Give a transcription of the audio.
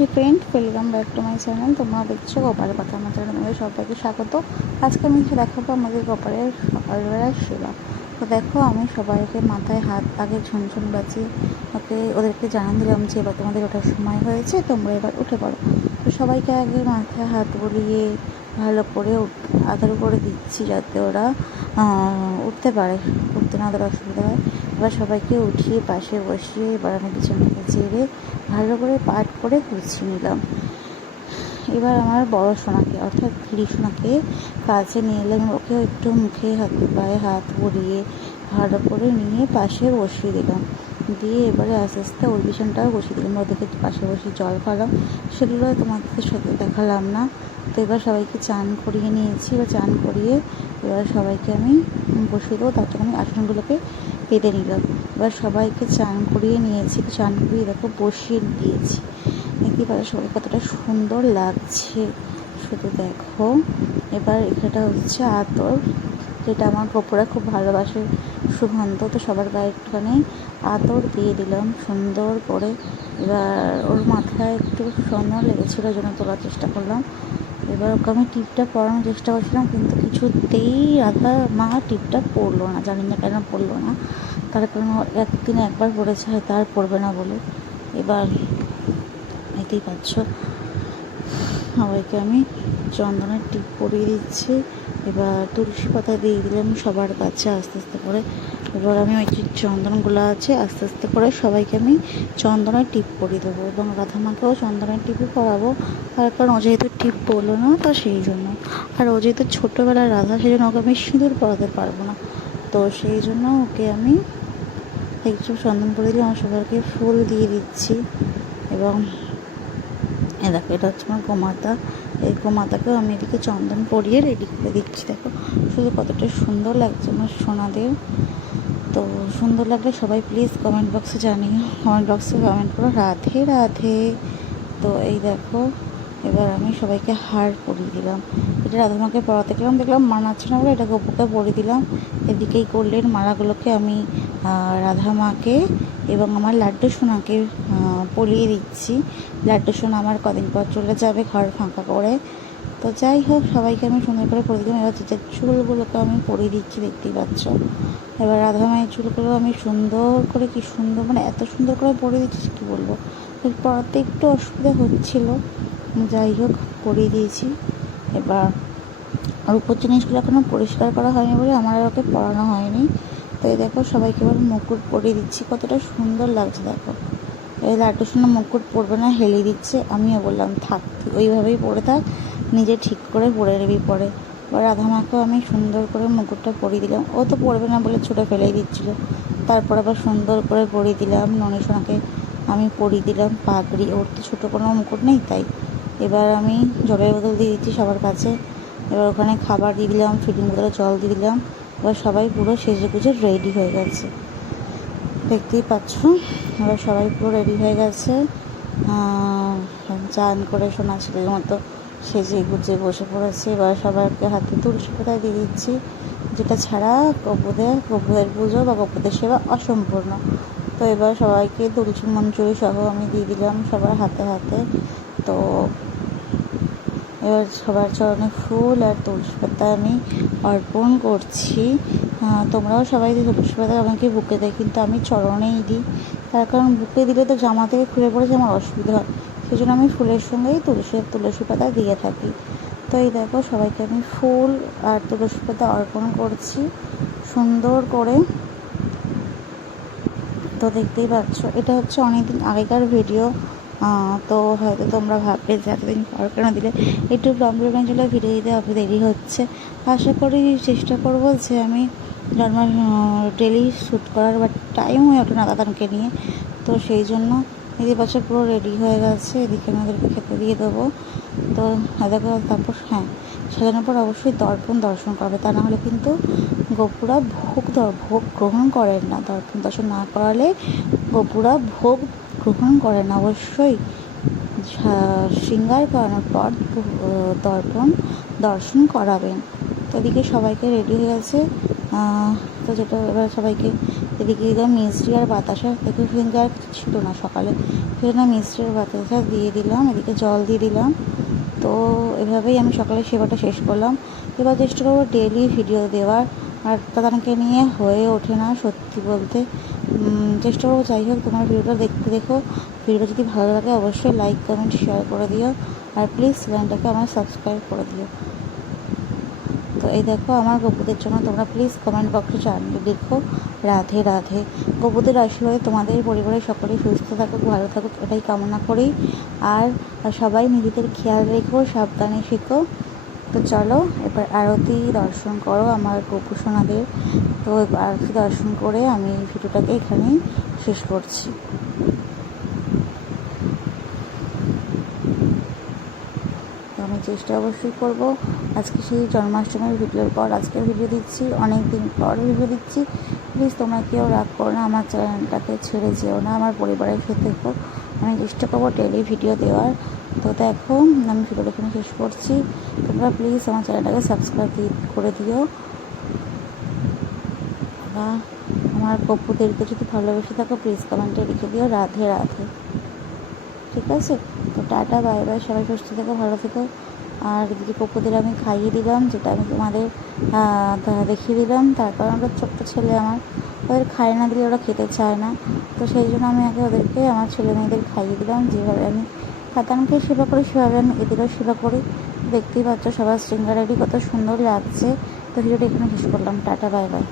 Hey friend, welcome back to my channel. তোমরা দেখছো গোপালের কথা। আমার চ্যানেলে তোমাদের সবাইকে স্বাগত। আজকে আমি দেখাবো আমাদের গোপালের সকালবেলার সেবা। তো দেখো, আমি সবাইকে মাথায় হাত আগে ঝুনঝুন বাজিয়ে ওদেরকে জানান দিলাম যে এবার তোমাদের ওঠার সময় হয়েছে, তোমরা এবার উঠে পড়ো। তো সবাইকে আগে মাথায় হাত বুলিয়ে ভালো করে আদর করে দিচ্ছি যাতে ওরা উঠতে পারে, উঠতে না ওদের অসুবিধা হয়। এবার সবাইকে উঠিয়ে পাশে বসিয়ে এবার আমি বিছানাকে ছেড়ে ভালো করে পাট করে গুছিয়ে নিলাম। এবার আমার বড় সোনাকে অর্থাৎ ধীরি সোনাকে কাছে নিয়ে এলাম। ওকে একটু মুখে হাতে পায়ে হাত বুলিয়ে ভালো করে নিয়ে পাশে বসিয়ে দিলাম। দিয়ে এবারে আস্তে আস্তে ওর বিছানাটাও বসিয়ে দিলাম। ওদেরকে পাশে বসিয়ে জল খাওয়ালাম, সেগুলো তোমাদের সাথে দেখালাম না। তো এবার সবাইকে চান করিয়ে নিয়েছি। এবার চান করিয়ে এবার সবাইকে আমি বসিয়ে দেবো, তার জন্য আমি আসনগুলোকে পেতে নিলাম। এবার সবাইকে চান করিয়ে নিয়েছি। চান করিয়ে দেখো বসিয়ে দিয়েছি। দেখতে পারো সবাই কতটা সুন্দর লাগছে, শুধু দেখো। এবার এটা হচ্ছে আতর, যেটা আমার গোপুরা খুব ভালোবাসে, সুগন্ধ। তো সবার গায়ে একটুখানি আতর দিয়ে দিলাম সুন্দর করে। এবার ওর মাথায় একটু সুন্দর লেগেছিলো, ওই জন্য তোলার চেষ্টা করলাম। এবার ওকে আমি টিপটা পরানোর চেষ্টা করছিলাম, কিন্তু কিছুতেই রাধা মা টিপটা পরলো না। জানি না কেন পরলো না, তার কারণ একদিন একবার পড়েছে, হয়তো আর পড়বে না বলে। এবার দেখতেই পাচ্ছ সবাইকে আমি চন্দনের টিপ পরিয়ে দিচ্ছি। এবার তুলসী পাতা দিয়ে দিলাম সবার কাছে আস্তে আস্তে করে। এবার আমি ওই যে চন্দনগুলো আছে আস্তে আস্তে করে সবাইকে আমি চন্দনের টিপ পরিয়ে দেবো, এবং রাধামাকেও চন্দনের টিপই পরাবো। তার কারণ ও যেহেতু টিপ পরলো না, তো সেই জন্য। আর ও যেহেতু ছোটোবেলার রাধা, সেই জন্য ওকে আমি সিঁদুর পরাতে পারবো না। তো সেই জন্য ওকে আমি একটু চন্দন পরিয়ে দিয়ে আমার সবাইকে ফুল দিয়ে দিচ্ছি। এবং দেখো, এটা হচ্ছে আমার গোমাতা। এই গোমাতাকেও আমি এদিকে চন্দন পরিয়ে রেডি করে দিচ্ছি। দেখো শুধু কতটা সুন্দর লাগছে আমার সোনাদের। তো সুন্দর লাগলে সবাই প্লিজ কমেন্ট বক্সে জানিও, কমেন্ট বক্সে কমেন্ট করো রাধে রাধে। তো এই দেখো, এবার আমি সবাইকে হার পরিয়ে দিলাম। এটা রাধামাকে পরাতে গেলাম, দেখলাম মানাচ্ছে না বলে এটা গোপুকে পরিয়ে দিলাম। এদিকেই করলেন মালাগুলোকে আমি রাধামাকে এবং আমার লাড্ডু সোনাকে পরিয়ে দিচ্ছি। লাড্ডু সোনা আমার কদিন পর চলে যাবে ঘর ফাঁকা করে। তো যাই হোক, সবাইকে আমি সুন্দর করে পরিয়ে দিলাম। এবার যে চুলগুলোকে আমি পরিয়ে দিচ্ছি, দেখতেই পাচ্ছ। এবার রাধা মায়ের চুলগুলো আমি সুন্দর করে, কি সুন্দর, মানে এত সুন্দর করে পরিয়ে দিচ্ছি কী বলবো। পরাতে একটু অসুবিধা হচ্ছিল, যাই হোক পরিয়ে দিয়েছি। এবার আর উপর জিনিসগুলো এখনও পরিষ্কার করা হয়নি বলে আমার আর ওকে পরানো হয়নি। তো এই দেখো, সবাইকে এবার মুকুট পরিয়ে দিচ্ছি। কতটা সুন্দর লাগছে দেখো। এই লাড্ডু সোনা মুকুট পরবে না, হেলিয়ে দিচ্ছে। আমিও বললাম থাক, ওইভাবেই পরে থাক, নিজে ঠিক করে পরে নিবি পরে। এবার রাধামাকেও আমি সুন্দর করে মুকুটটা পরিয়ে দিলাম। ও তো পরবে না বলে ছুটে ফেলেই দিচ্ছিলো। তারপর আবার সুন্দর করে পরিয়ে দিলাম। ননী সোনাকে আমি পরিয়ে দিলাম পাগড়ি। ওর তো ছোটো কোনো মুকুট নেই, তাই। এবার আমি জলের বোতল দিয়ে দিচ্ছি সবার কাছে। এবার ওখানে খাবার দিয়ে দিলাম, ফিডিং বোতলে জল দিয়ে দিলাম। এবার সবাই পুরো সেজে গুজে রেডি হয়ে গেছে, দেখতেই পাচ্ছ। এবার সবাই পুরো রেডি হয়ে গেছে, চান করে সোনা ছেলের মতো সেজে গুজে বসে পড়েছে। এবার সবাইকে হাতে তুলসী পাতা দিয়ে দিচ্ছি, যেটা ছাড়া গোপুদের পুজো বা গোপুদের সেবা অসম্পূর্ণ। তো এবার সবাইকে তুলসী মঞ্জুরি সহ আমি দিয়ে দিলাম সবার হাতে হাতে। তো এবার সবার চরণে ফুল আর তুলসী পাতা আমি অর্পণ করছি। তোমরাও সবাই তুলসী পাতা আমাকে বুকে দেয়, কিন্তু আমি চরণেই দিই। তার কারণ বুকে দিলে তো জামা থেকে খুলে পড়েছে, আমার অসুবিধা হয়। সেই জন্য আমি ফুলের সঙ্গেই তুলসী পাতা দিয়ে থাকি। তো এই দেখো, সবাইকে আমি ফুল আর তুলসী পাতা অর্পণ করছি সুন্দর করে। তো দেখতেই পাচ্ছ, এটা হচ্ছে অনেকদিন আগেকার ভিডিও। তো হয়তো তোমরা ভাববে যে এতদিন পর কেন দিলে, একটু প্রবলেমের জন্য ভিডিও দিতে হবে, দেরি হচ্ছে। আশা করি চেষ্টা করবো যে আমি ডেলি শ্যুট করার, বাট টাইম হয়ে ওঠে না দাদাকে নিয়ে। তো সেই জন্য এদিকে পাশে পুরো রেডি হয়ে গেছে। এদিকে আমাদেরকে খেতে দিয়ে দেবো। তো দেখো, তারপর সাজানোর পর অবশ্যই দর্শন করবে, তা নাহলে কিন্তু গোপুরা ভোগ গ্রহণ করেন না। দর্শন না করালে গোপুরা ভোগ গ্রহণ করেন না। অবশ্যই শৃঙ্গার করানোর পর দর্শন করাবেন। তো এদিকে সবাইকে রেডি হয়ে গেছে। তো যেটা এবার সবাইকে এদিকে দিলাম মিষ্টি আর বাতাসা, দেখে সেদিনকে আর কিছু ছিল না সকালে, সেজন্য মিষ্টি আর বাতাসা দিয়ে দিলাম, এদিকে জল দিয়ে দিলাম। তো এভাবেই আমি সকালে সেবাটা শেষ করলাম। এবার চেষ্টা করবো ডেইলি ভিডিও দেওয়ার, আর তাদেরকে নিয়ে হয়ে ওঠে না সত্যি বলতে। চেষ্টা করবো। যাই হোক, তোমার ভিডিওটা দেখতে দেখো, ভিডিওটা যদি ভালো লাগে অবশ্যই লাইক কমেন্ট শেয়ার করে দিও, আর প্লিজ চ্যানেলটাকে আমার সাবস্ক্রাইব করে দিও। তো এই দেখো আমার গপুদের জন্য তোমরা প্লিজ কমেন্ট বক্সে জানিয়ে দেখো রাধে রাধে। গপুদের আসলে তোমাদের পরিবারের সকলেই সুস্থ থাকুক, ভালো থাকুক, এটাই কামনা করি। আর সবাই নিজেদের খেয়াল রেখো, সাবধানে শেখো। তো চলো এবার আরতি দর্শন করো আমার গপু সোনাদের। তো আরতি দর্শন করে আমি এই ভিডিওটাকে এখানেই শেষ করছি। আমি চেষ্টা অবশ্যই করব। আজকে সেই জন্মাষ্টমীর ভিডিওর পর আজকের ভিডিও দিচ্ছি, অনেক দিন পর ভিডিও দিচ্ছি। প্লিজ তোমরা কেউ রাগ করো না, আমার চ্যানেলটাকে ছেড়ে যেও না, আমার পরিবারের সাথে থেকো। আমি চেষ্টা করবো ডেলি ভিডিও দেওয়ার। তো দেখো আমি ভিডিওটা এখানে শেষ করছি। তোমরা প্লিজ আমার চ্যানেলটাকে সাবস্ক্রাইব করে দিও। বা আমার গপুদেরকে যদি ভালোবেসে থাকো প্লিজ কমেন্টে লিখে দিও রাধে রাধে। ঠিক আছে? তো টাটা, বাই বাই, সবাই সুস্থ থেকো, ভালো থেকো। আর এদিকে গপুদের আমি খাইয়ে দিলাম, যেটা আমি তোমাদের দেখিয়ে দিলাম। তার কারণ ওরা ছোট্ট ছেলে আমার, ওদের খাই না দিলে ওরা খেতে চায় না। তো সেই জন্য আমি আগে ওদেরকে আমার ছেলে মেয়েদের খাইয়ে দিলাম। যেভাবে আমি খাতানকে সেবা করি সেভাবে আমি এদেরও সেবা করি। দেখতেই পাচ্ছ সবার শৃঙ্গারাটি কত সুন্দর লাগছে। তো ভিডিওটা এখানে শেষ করলাম। Tata, bye bye.